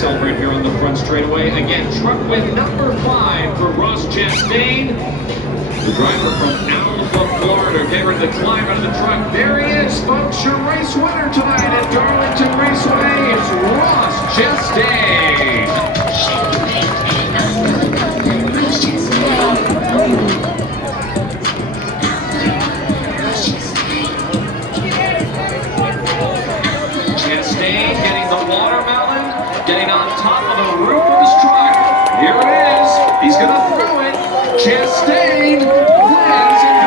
celebrate here on the front straightaway. Again, truck with number 5 for Ross Chastain. The driver from Alabama, Florida, getting ready to climb out of the truck. There he is, folks, your race winner tonight at Darlington Raceway. It's Ross Chastain. Chastain getting the watermelon, getting on top of the roof of his truck. Here it is. He's going to throw it. Chastain wins in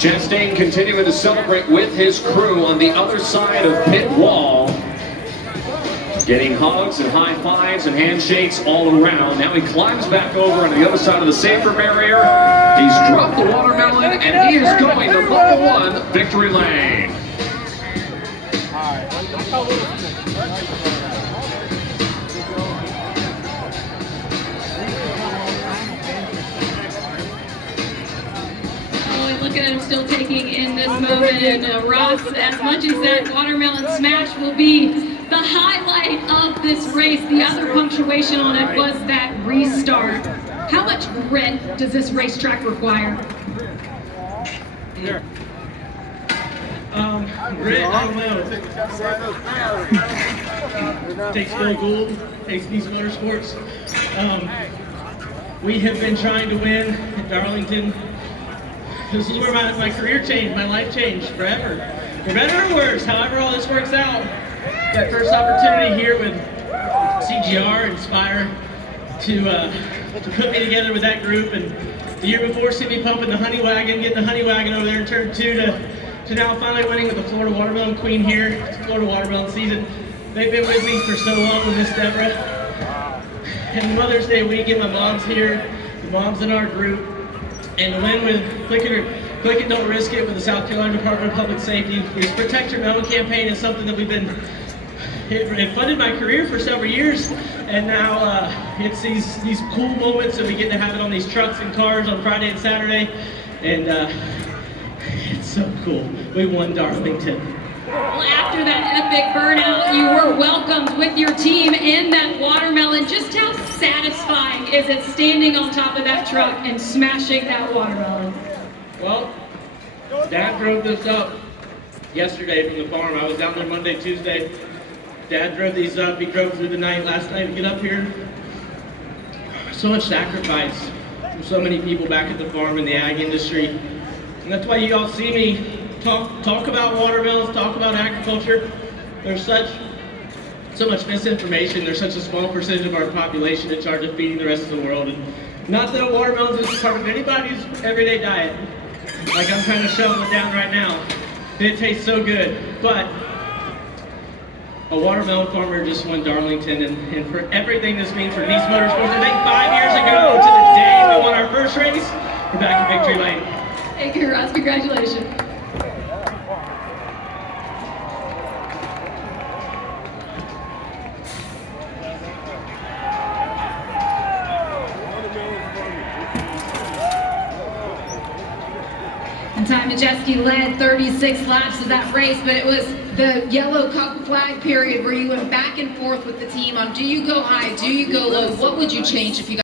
Chastain continuing to celebrate with his crew on the other side of pit wall. Getting hugs and high fives and handshakes all around. Now he climbs back over on the other side of the safety barrier. He's dropped the watermelon and he is going to level 1 victory lane. Look at him still taking in this moment, and Ross, as much as that watermelon smash will be the highlight of this race, the other punctuation on it was that restart. How much grit does this racetrack require? Sure. Grit, I don't know. Takes Phil Gould, takes these motorsports. We have been trying to win at Darlington. This is where my career changed, my life changed forever. For better or worse, however all this works out. That first opportunity here with CGR and Spire to put me together with that group, and the year before see me pumping the honey wagon, getting the honey wagon over there in turn 2 to now finally winning with the Florida Watermelon Queen here. It's Florida Watermelon season. They've been with me for so long with Miss Deborah. And Mother's Day weekend, my mom's here, the mom's in our group. And to win with Click It, Don't Risk It with the South Carolina Department of Public Safety. This Protect Your Melon campaign is something that it funded my career for several years. And now it's these cool moments that we get to have it on these trucks and cars on Friday and Saturday. And it's so cool. We won Darlington. Well, after that epic burnout, you were welcomed with your team in that watermelon. Just how satisfying is it standing on top of that truck and smashing that watermelon? Well, Dad drove this up yesterday from the farm. I was down there Monday, Tuesday. Dad drove these up. He drove through the night last night to get up here. So much sacrifice from so many people back at the farm in the ag industry. And that's why you all see me talk about watermelons, talk about agriculture. There's so much misinformation. There's such a small percentage of our population in charge of feeding the rest of the world. And not that watermelons is part of anybody's everyday diet. Like I'm trying to shovel it down right now. It tastes so good. But a watermelon farmer just won Darlington, and for everything this means for Nice Motorsports. I think 5 years ago to the day we won our first race, we're back in victory lane. Thank you, Ross. Congratulations. And Ty Majeski led 36 laps of that race, but it was the yellow cup flag period where you went back and forth with the team on do you go high, do you go low? What would you change if you got